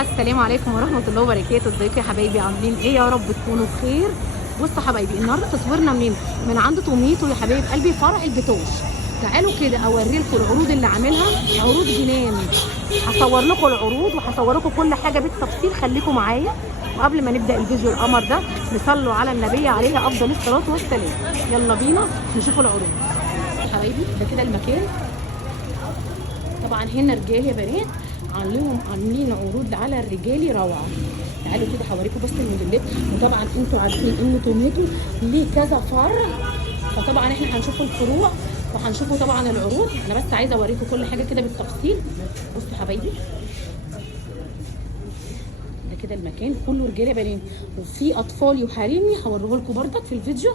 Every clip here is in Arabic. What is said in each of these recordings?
السلام عليكم ورحمه الله وبركاته. ازيكم يا حبايبي؟ عاملين ايه؟ يا رب تكونوا بخير. بصوا حبايبي، النهارده تصويرنا منين؟ من عند توميتو يا حبايب قلبي، فرع البتوش. تعالوا كده اوري لكم العروض اللي عاملها، عروض جنان. هصور لكم العروض وهصور لكم كل حاجه بالتفصيل، خليكم معايا. وقبل ما نبدا الفيديو القمر ده نصلوا على النبي عليه افضل الصلاه والسلام. يلا بينا نشوف العروض يا حبايبي. ده كده المكان. طبعا هنا رجال يا بنات، عاملين عروض على الرجالي روعه. تعالوا كده هوريكم بس الموديلات. وطبعا انتوا عارفين ان توميتو ليه كذا فرع، فطبعا احنا هنشوف الفروع وهنشوفوا طبعا العروض. انا بس عايزه اوريكم كل حاجه كده بالتفصيل. بصوا حبايبي، ده كده المكان كله رجاله بنات، وفي اطفالي وحريمي هوريه لكم بردك في الفيديو.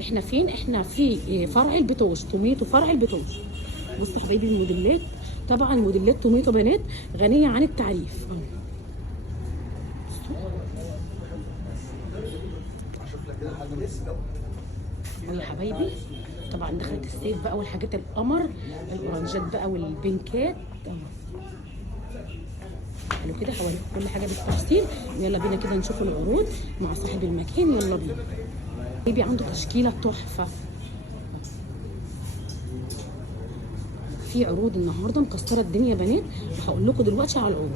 احنا فين؟ احنا في فرع البتوش، توميتو فرع البتوش. بصوا حبايبي الموديلات، طبعا موديلات توميتو بنات غنيه عن التعريف. يا حبايبي طبعا دخلت الصيف بقى والحاجات القمر، الاورنجات بقى والبينكات. حلو كده، هوريكم كل حاجه بالتفصيل. يلا بينا كده نشوف العروض مع صاحب المكان. يلا بينا. بيبي عنده تشكيله تحفه. في عروض النهارده مكسره الدنيا بنات، وهقول لكم دلوقتي على العروض.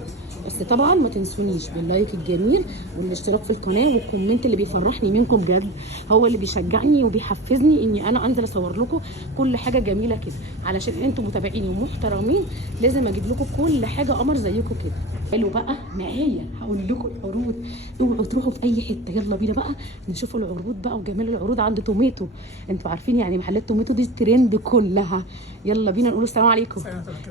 بس طبعا ما تنسونيش باللايك الجميل والاشتراك في القناه والكومنت اللي بيفرحني منكم بجد، هو اللي بيشجعني وبيحفزني اني انا انزل اصور لكم كل حاجه جميله كده، علشان انتم متابعيني ومحترمين. لازم اجيب لكم كل حاجه قمر زيكم كده. حلو بقى معايا، هقول لكم العروض، اوعوا تروحوا في اي حته. يلا بينا بقى نشوف العروض بقى وجمال العروض عند توميتو. انتوا عارفين يعني محلات توميتو دي ترند كلها. يلا بينا نقول السلام عليكم.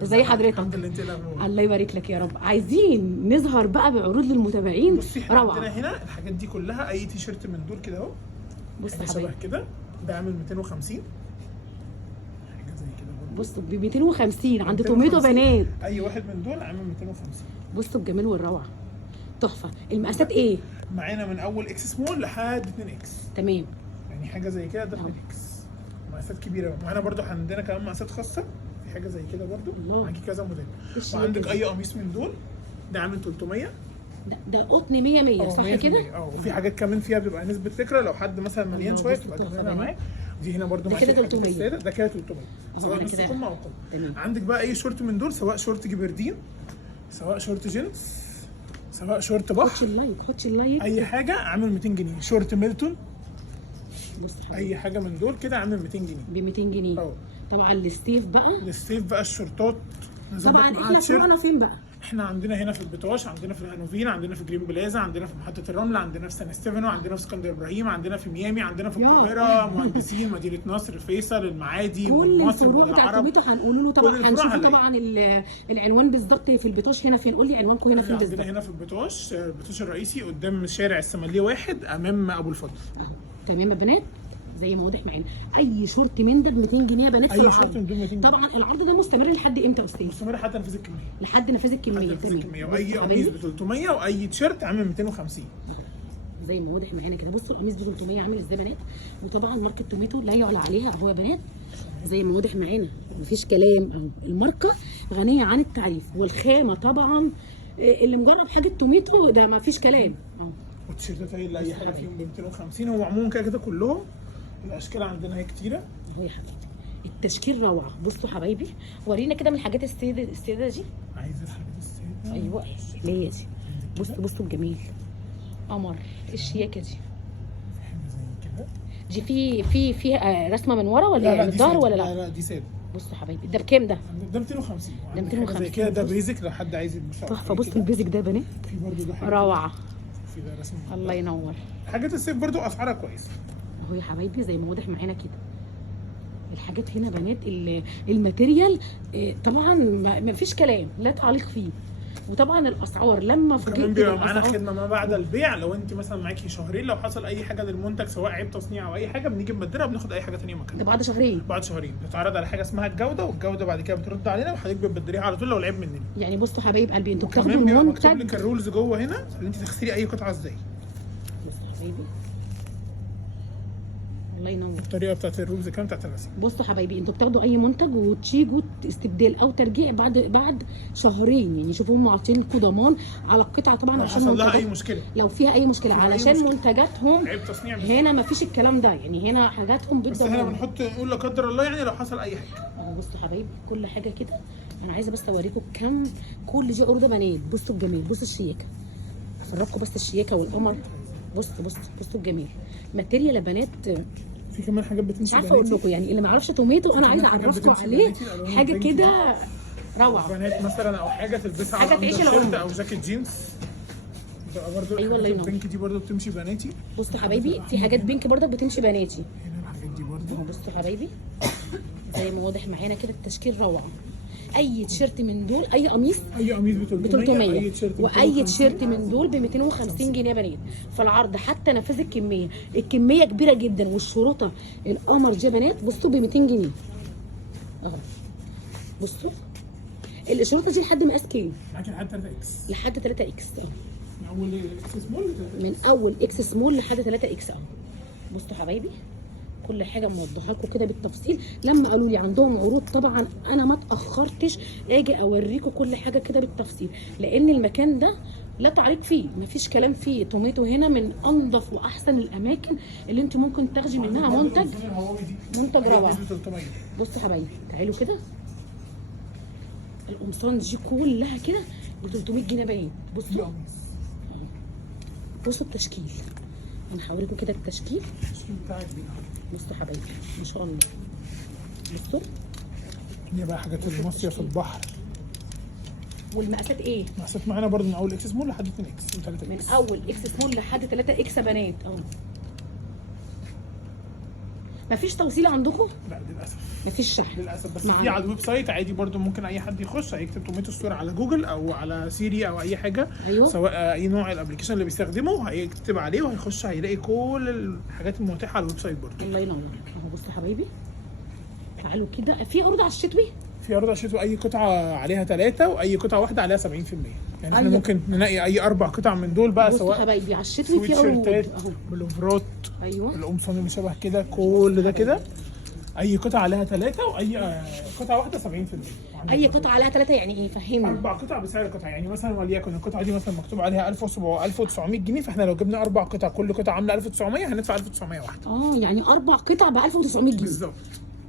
ازي حضرتك؟ الحمد لله. انت ايه الاخبار؟ الله يبارك لك يا رب. عايزين نظهر بقى بعروض للمتابعين. بصي احنا روعه. عندنا هنا الحاجات دي كلها، اي تي شيرت من دول كده اهو. بص حاجه يا شبه حبايبي، كده، ده عامل 250. حاجه زي كده برضه. بصوا ب 250 عند توميتو بنات. اي واحد من دول عامل 250. بصوا الجمال والروعه، تحفه. المقاسات ايه؟ معانا من اول اكس سمول لحد 2 اكس. تمام. يعني حاجه زي كده ده 2 اكس، مقاسات كبيره قوي. معانا برضه عندنا كمان مقاسات خاصه، في حاجه زي كده برضه. معاكي كذا موديل. وعندك اي قميص من دول ده عامل 300. ده قطن 100 صح كده؟ اه، وفي حاجات كمان فيها بيبقى نسبه فكره، لو حد مثلا مليان شويه تبقى كمان معاه. دي هنا برده معاكي كده 300. ده كده 300 سواء نص قمه او قمه. عندك بقى اي شورت من دول، سواء شورت جبردين، سواء شورت جينز، سواء شورت بحر. خدش اللايك اي حاجه عامل 200 جنيه. شورت ميلتون، بص اي حاجه من دول كده عامل 200 جنيه. ب 200 جنيه. اه. طبعا الستيف بقى، الصيف بقى الشورتات. طبعا احنا فروعنا فين بقى؟ احنا عندنا هنا في البتوش، عندنا في الهانوفين، عندنا في جرين بلازا، عندنا في محطه الرمل، عندنا في سان ستيفانو، عندنا في اسكندر ابراهيم، عندنا في ميامي، عندنا في القاهره، مهندسين، مدينه نصر، فيصل، المعادي، كل مصر، الفروع بتاعت توميتو هنقول له. طبعا هنشوف طبعا العنوان بالظبط في البتوش هنا فين. قول لي عنوانكم هنا فين بالظبط؟ عندنا هنا في البتوش، البتوش الرئيسي قدام شارع السماليه 1 امام ابو الفضل. تمام يا بنات، زي ما واضح معانا. اي شورت من ده ب 200 جنيه يا بنات. اي شورت من دول 200 جنيه. طبعا العرض ده مستمر لحد امتى يا استاذ؟ مستمر حتى نفاذ الكميه. لحد نفاذ الكميه. تمام. واي قميص ب 300 واي تيشيرت عامل 250. زي ما واضح معانا كده. بصوا القميص ب 300 عامل ازاي يا بنات. وطبعا ماركه توميتو لا يعلى عليها اهو يا بنات، زي ما واضح معانا مفيش كلام اهو. الماركه غنيه عن التعريف، والخامه طبعا اللي مجرب حاجه توميتو ده مفيش كلام اهو. والتيشيرتات هي اللي اي حاجه فيهم ب 250. هو عموما كده كده كلهم الاشكال عندنا هي كتيره اهو يا حبيبي. التشكيل روعه. بصوا حبايبي، ورينا كده من الحاجات السيده دي. عايز الحاجات السيده. ايوه اللي هي دي. بصوا الجميل، قمر الشياكه دي. حاجه زي كده. دي في رسمه من ورا ولا من الظهر ولا لا؟ لا دي ساده. بصوا حبايبي، ده بكام ده؟ ده 250. ده 250 زي كده. ده بيزك لو حد عايز يلبسه. تحفه. بصوا البيزك ده يا بنات، في برضه ده حاجه روعه. في ده رسم. الله ينور. حاجات الصيف برضه اسعارها كويسه اهو يا حبايبي زي ما واضح معانا كده. الحاجات هنا بنات الماتيريال طبعا ما فيش كلام، لا تعليق فيه. وطبعا الاسعار لما كمان بيبقى معانا خدمه ما بعد البيع. لو انت مثلا معاكي شهرين، لو حصل اي حاجه للمنتج سواء عيب تصنيع او اي حاجه، بنيجي نبدلها وبناخد اي حاجه ثانيه مكانها. ده بعد شهرين. بعد شهرين بنتعرض على حاجه اسمها الجوده، والجوده بعد كده بترد علينا وحضرتك بتبدليها على طول لو العيب مننا. يعني بصوا حبايب قلبي، انتوا بتاخدوا كمان بيبقى المنتج. مكتوب لك الرولز جوه هنا ان انت تغسلي اي قطعه ازاي. بصوا حبايبي، الله ينور. الطريقه بتاعت الروبز كام بتاعت الرسم. بصوا حبايبي، انتوا بتاخدوا اي منتج وتيجوا استبدال او ترجيع بعد شهرين، يعني شوفوا هم عاطينكم ضمان على القطعه طبعا لو عشان حصل لها منتجات- اي مشكله، لو فيها اي مشكله فيها أي علشان مشكلة. منتجاتهم عيب تصنيع بس. هنا مفيش الكلام ده، يعني هنا حاجاتهم بس احنا بالضمان. بنحط نقول لا قدر الله يعني لو حصل اي حاجه. اهو بصوا حبايبي كل حاجه كده. انا عايزه بس اوريكم كم كل دي عروضه بنات. بصوا الجمال، بصوا الشياكه، افرجكم بس الشياكه والقمر. بصوا الجمال. ماتيريال يا بنات في كمان حاجات مش بتمشي عارفه اقول بناتي. لكم، يعني اللي ما يعرفش توميتو انا عايزه حاجات اعرفكم بتمشي عليه بناتي، الألوان حاجه البينك كده روعه. بنات مثلا او حاجه تلبسها حاجة على تعيش أندر العمر. شيرت او جاكيت جينز. بتبقى برضه أيوة الله ينور. البينك دي برضه بتمشي بناتي. بصوا حبايبي في حاجات بينك برضك بتمشي بناتي. هنا الحاجات دي برضه. اهو بصوا حبايبي زي ما واضح معانا كده التشكيل روعه. اي تيشيرت من دول، اي قميص اي قميص ب ب 300 300 اي تيشيرت ب واي 250. تيشيرت من دول ب 250 جنيه يا بنات. فالعرض حتى نفذ الكميه، الكميه كبيره جدا والشروطه القمر دي يا بنات. بصوا ب 200 جنيه اهو. بصوا الشروطه دي لحد مقاس كام؟ معاكي لحد 3 اكس. لحد 3 اكس اهو. من اول اكس سمول من اول اكس سمول لحد 3 اكس اهو. بصوا حبايبي كل حاجه موضحه لكم كده بالتفصيل. لما قالوا لي عندهم عروض طبعا انا ما اتاخرتش اجي اوريكم كل حاجه كده بالتفصيل، لان المكان ده لا تعريق فيه، مفيش كلام فيه. توميتو هنا من انظف واحسن الاماكن اللي انت ممكن تاخدي منها منتج روعه. بصوا حبايبي تعالوا كده، القمصان دي كلها كده ب 300 جنيه باين. بصوا بصوا التشكيل، انا هوريكم كده التشكيل. بصوا حبايبي ما شاء الله. بصوا دي بقى حاجات المصيف في البحر. والمقاسات ايه؟ مقاسات معانا برضه من اول اكس سمول لحد 2 اكس و 3 من اكس. اول اكس سمول لحد 3 اكس بنات اهو. مفيش توصيل عندكم؟ لا للاسف. مفيش شحن للاسف، بس معانا. في على الويب سايت عادي برضه ممكن اي حد يخش هيكتب توميتو ستور على جوجل او على سيري او اي حاجه. أيوه. سواء اي نوع الابلكيشن اللي بيستخدمه هيكتب عليه وهيخش هيلاقي كل الحاجات المتاحه على الويب سايت برضه. الله ينور. اهو بصوا حبايبي تعالوا كده. في عروض على الشتوي؟ في عروض شتوي اي قطعه عليها 3 واي قطعه واحده عليها 70%. يعني احنا أيوة. ممكن نلاقي اي 4 قطع من دول بقى، بصوا سواء حبايبي على الشتوي في سويت عروض شيرتات اهو. بالوفرات ايوه القمصان اللي شبه كده، كل ده كده اي قطعه عليها 3 واي قطعه واحده 70%. اي قطعه عليها 3 يعني ايه؟ فهمني. 4 قطع بسعر قطعه، يعني مثلا وليكن القطعه دي مثلا مكتوب عليها 1900 جنيه، فاحنا لو جبنا 4 قطع كل قطعه عامله 1900 هندفع 1900 واحده. يعني 4 قطع ب 1900 جنيه بالظبط.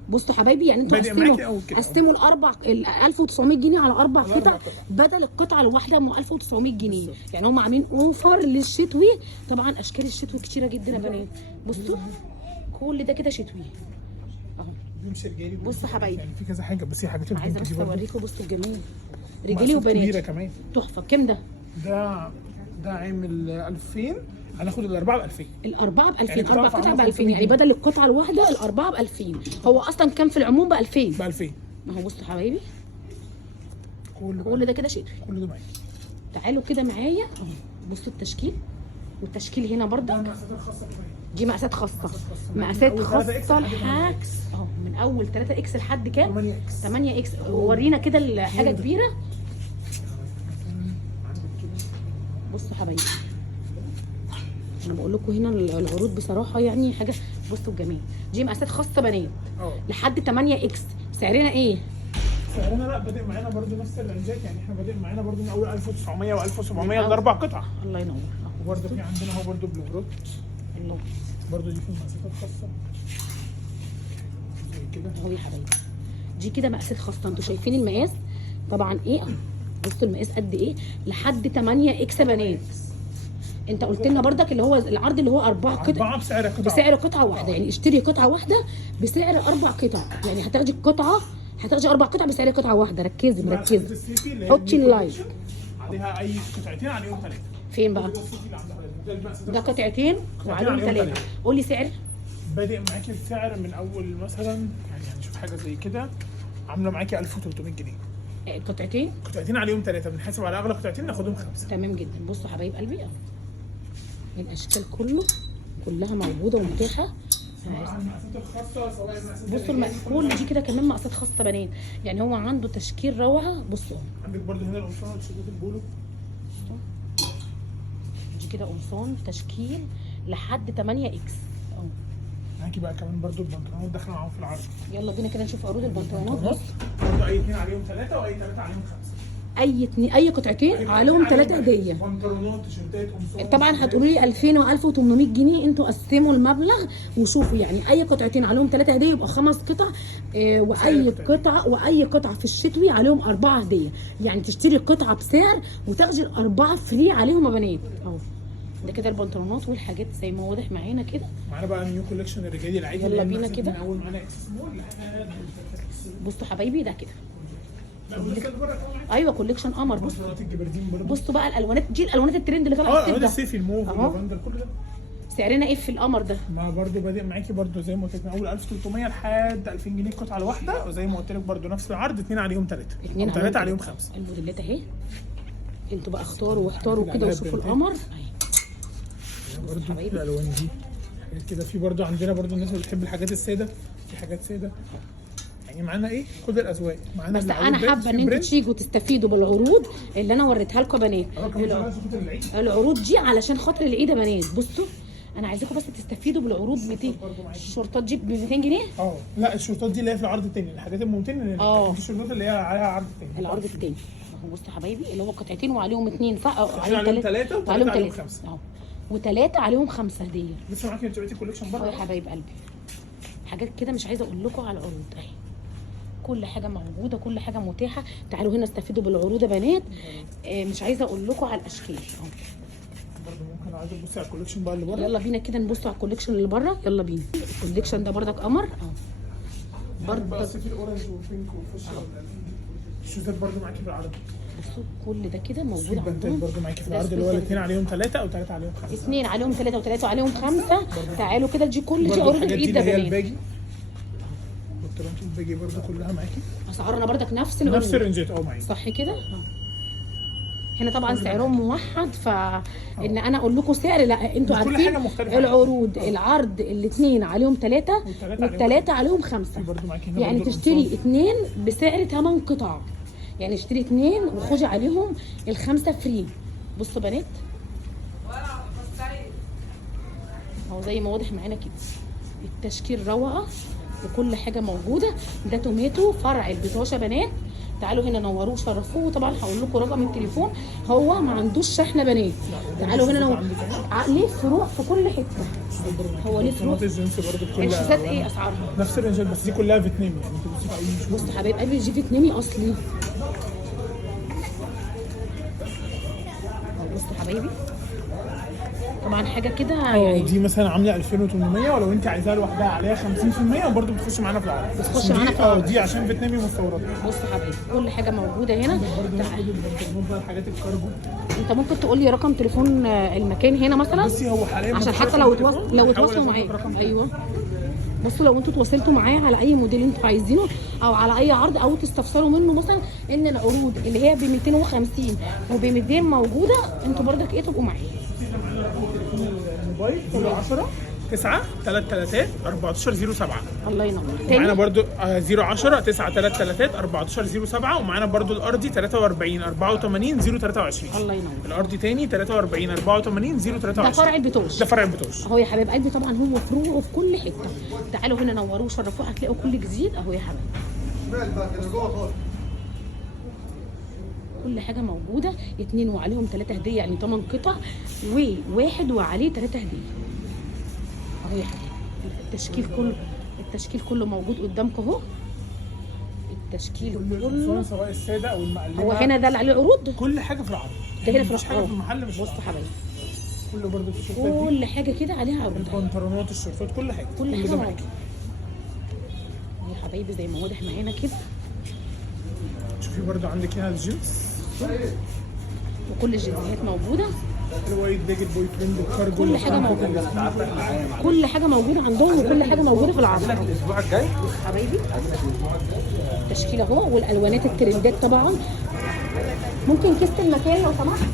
بصوا حبايبي يعني انتوا بادئ معاكي أول قسموا كده. قسموا ال 1900 جنيه على 4 على قطع 4 قطع. بدل القطعه الواحده ام 1900 جنيه. بالظبط. يعني هم عاملين اوفر للشتوي. طبعا اشكال الشتوي كتيره جدا يا بنات. بصوا كل ده كده شتوي اهو. بيمشي رجالي بصوا حبايبي. يعني في كذا حاجه، بس هي حاجات عايزه البنك بس دي برضه اوريكم. بصوا الجمال رجالي مقاسات كبيره وبنات كمان. تحفه. بكام ده؟ ده عامل 2000، هناخد الاربعه ب 2000. الاربعه ب 2000. يعني 4 بتدفع قطع ب عنه 2000 يعني 500 بدل القطعه الواحده الاربعه ب 2000. هو اصلا كان في العموم ب 2000. ب 2000 ما هو بصوا حبايبي كل كل ده كده شتوي. كل ده معايا. تعالوا كده معايا اهو. بصوا التشكيل، والتشكيل هنا برضه المقاسات الخاصه كمان. دي مقاسات خاصه. من مقاسات أول 3 خاصه إكس لحد 8 لحد إكس. اهو من اول 3 اكس لحد كام؟ 8 اكس. 8 اكس. ورينا كده الحاجه كبيره. بصوا حبايبي انا بقول لكم هنا العروض بصراحه يعني حاجه. بصوا الجمال. دي مقاسات خاصه بنات لحد 8 اكس. سعرنا ايه؟ سعرنا لا بادئ معانا برضه نفس الرنجات، يعني احنا بادئ معانا برضه من اول 1900 و1700 لاربع قطع. الله ينور. وبرضه في عندنا اهو برضه بلوفرات الله برضه دي في المقاسات الخاصه زي كده اهو يا حبايبي. دي كده مقاسات خاصه. انتوا شايفين المقاس طبعا ايه اهو. بصوا المقاس قد ايه لحد 8 اكس بنات. انت قلت لنا بردك اللي هو العرض اللي هو 4 قطع 4 بسعر قطعه. بسعر قطعه واحده. يعني اشتري قطعه واحده بسعر 4 قطع. يعني هتاخدي القطعه هتاخدي 4 قطع بسعر قطعه واحده. ركزي مركزي. حطي اللايك. عليها اي قطعتين عليهم 3. فين بقى؟ ده قطعتين وعليهم 3. قولي سعر. بادئ معاكي السعر من اول مثلا يعني هنشوف حاجه زي كده عامله معاكي 1300 جنيه. قطعتين عليهم 3 بنحاسب على اغلى قطعتين ناخدهم 5. تمام جدا. بصوا حبايب قلبي اهو الاشكال كلها موجوده ومتاحه. المقاسات الخاصه سواء المقاسات بصوا كل دي كده كمان مقاسات خاصه بنات. يعني هو عنده تشكيل روعه. بصوا عندك برضه هنا القمصان والتيشيرتات البولو. دي كده قمصان تشكيل لحد 8 اكس اهو. معاكي بقى كمان برضو البنطلونات داخله معاهم في العرض. يلا بينا كده نشوف عروض البنطلونات. بص برضو اي 2 عليهم 3 واي 3 عليهم 5. اي قطعتين عليهم 3 هديه. بنطلونات، تيشيرتات، قمصان. طبعا هتقولوا لي 2000 و1800 جنيه، انتوا قسموا المبلغ وشوفوا يعني اي قطعتين عليهم 3 هديه يبقى 5 قطع. واي قطعه في الشتوي عليهم 4 هديه، يعني تشتري قطعه بسعر وتاخدي الاربعه فري عليهم يا بنات. اهو ده كده البنطلونات والحاجات زي ما واضح معانا كده. معانا بقى نيو كولكشن الرجالي العادي. يلا بينا كده. من اول معانا اكس سمول لحد بصوا حبايبي ده كده. لا ايوه كولكشن قمر. بنطلونات الجبردين برضو. بصوا بقى الالوانات دي، الالوانات الترند اللي طالعه الوان الصيفي، الموف واللافندر كل ده. سعرنا ايه في القمر ده؟ ما برضو بادئ معاكي برضو زي ما قلت لك من اول 1300 لحد 2000 جنيه القطعه الواحده، وزي ما قلت لك برضو نفس العرض 2 عليهم 3 3 عليهم 5. الموديلات اهي، انتوا بقى اختاروا واحتاروا كده وشوفوا القمر اهي. برضو الالوان دي حاجات كده. في برضو عندنا برضو الناس اللي بتحب الحاجات الساده، في حاجات ساده يعني معانا ايه كل الاذواق. معانا بس انا حابه ان انتوا تيجوا تستفيدوا بالعروض اللي انا وريتها لكم يا بنات. العروض دي علشان خاطر العيد يا بنات. بصوا انا عايزاكم بس تستفيدوا بالعروض. 200 الشورتات دي ب 200 جنيه. لا الشورتات دي اللي هي في العرض الثاني، الحاجات الممتنه في الشورتات اللي هي عليها عرض ثاني. العرض الثاني اهو. بصوا حبايبي اللي هو قطعتين وعليهم 2 صح؟ عليهم 3 وعليهم 5 اهو، و3 عليهم 5 هديه. لسه معاكي دلوقتي كولكشن بره يا حبايب قلبي. حاجات كده مش عايزه اقول لكم على العروض اهي. كل حاجه موجوده، كل حاجه متاحه. تعالوا هنا استفيدوا بالعروض يا بنات. مش عايزه اقول لكم على الاشكال اهو. برضه ممكن عايزه تبصي على الكولكشن بقى اللي بره. يلا بينا كده نبص على الكولكشن اللي بره. يلا بينا. الكولكشن ده بردك قمر اهو. برضه في الاورنج والبينك والفوشيا. الشوزات برضه معاكي في العرض. بصوا كل ده كده موجود عندهم. البنتات برضه معاكي في العرض اللي هو الاثنين عليهم 3 او 3 عليهم 5. 2 عليهم 3 و3 عليهم 5. تعالوا كده دي كل دي عروض العيد ده بنات. البنطلونات الباجي برضه كلها معاكي. اسعارنا بردك نفس العروض. نفس الرنجات معاكي. صح كده؟ هنا طبعا سعرهم موحد، فان انا اقول لكم سعر لا انتوا عارفين العروض. العرض الاثنين عليهم 3 والثلاثه عليهم 5. يعني تشتري 2 بسعر 8 قطع، يعني اشتري 2 وخدي عليهم ال5 فري. بصوا بنات اهو زي ما واضح معانا كده. التشكيل روعه وكل حاجه موجوده. ده توميتو فرع البطاشه بنات. تعالوا هنا نوروه شرفوه. طبعا هقول لكم رقم التليفون، هو ما عندوش شحنه بنات. تعالوا هنا ليه فروع في كل حته. هو ليه فروع. الجنس برضه كلها. الشيزات ايه اسعارها؟ نفس الرنجات بس دي كلها فيتنامي يعني. بصوا حبايب قلبي دي فيتنامي اصلي. بصوا حبايبي طبعا حاجه كده يعني. دي مثلا عامله 2800، ولو انت عايزاها لوحدها عليها 50% وبرده بتخش معانا في العرض. بتخش معانا في العرض. دي عشان فيتنامي مستورده. بصوا حبايبي كل حاجه موجوده هنا. برضه الحاجات الكارجو. انت ممكن تقول لي رقم تليفون المكان هنا مثلا؟ بصي هو حاليا عشان حتى لو اتواصلوا معايا. ايوه بصوا لو انتوا اتواصلتوا معايا على اي موديل انتوا عايزينه او على اي عرض او تستفسروا منه مثلا ان العروض اللي هي ب 250 وب 200 موجوده، انتوا برضك ايه تبقوا معايا. موبايل 010 9 33 14 07. الله ينور. معانا برضو 010 9 33 14 07. ومعانا برضو الارضي 43 84 023. الله ينور. الارضي تاني 43 84 023. ده فرع البتوش. ده فرع البتوش اهو يا حبايب قلبي. طبعا هو فروعه في كل حته. تعالوا هنا نوروه وشرفوه هتلاقوا كل جديد اهو يا حبايبي. كل حاجه موجوده. 2 وعليهم 3 هديه يعني 8 قطع، وواحد وعليه 3 هديه اهو يا حبايبي. التشكيل كله موجود قدامكم اهو. التشكيل كله سواء الساده او المقلبه. هو هنا ده اللي عليه عروض. كل حاجه في العرض. ده هنا في مش حاجه في المحل. مش بصوا حبايبي كله برضه في الشورتات. كل حاجه كده عليها عروض. البنطلونات الشورتات كل حاجه. كل حاجه معاكي يا حبايبي زي ما واضح معانا كده. شوفي برضه عندك هنا الجينز وكل الجنسيات موجوده. الوايت باج البوي فريند الكارجو. كل حاجه موجوده. كل حاجه موجوده عندهم وكل حاجه موجوده في العرض. الاسبوع الجاي حبايبي التشكيل اهو والالوانات الترندات طبعا. ممكن كيسه المكان لو سمحت.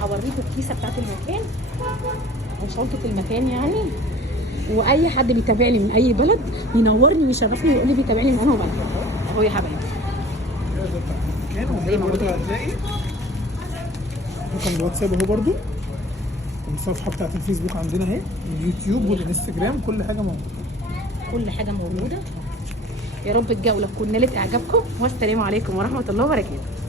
هوريكم الكيسه بتاعت المكان وشنطه المكان يعني. واي حد بيتابعني من اي بلد ينورني ويشرفني ويقول لي بيتابعني من انهي بلد اهو يا حبايبي. زي ما قلت هتلاقي رقم الواتساب اهو برضو. الصفحه بتاعت الفيسبوك عندنا اهي، اليوتيوب والانستجرام، كل حاجه موجوده. كل حاجه موجوده. يا رب الجوله تكون نالت اعجابكم، والسلام عليكم ورحمه الله وبركاته.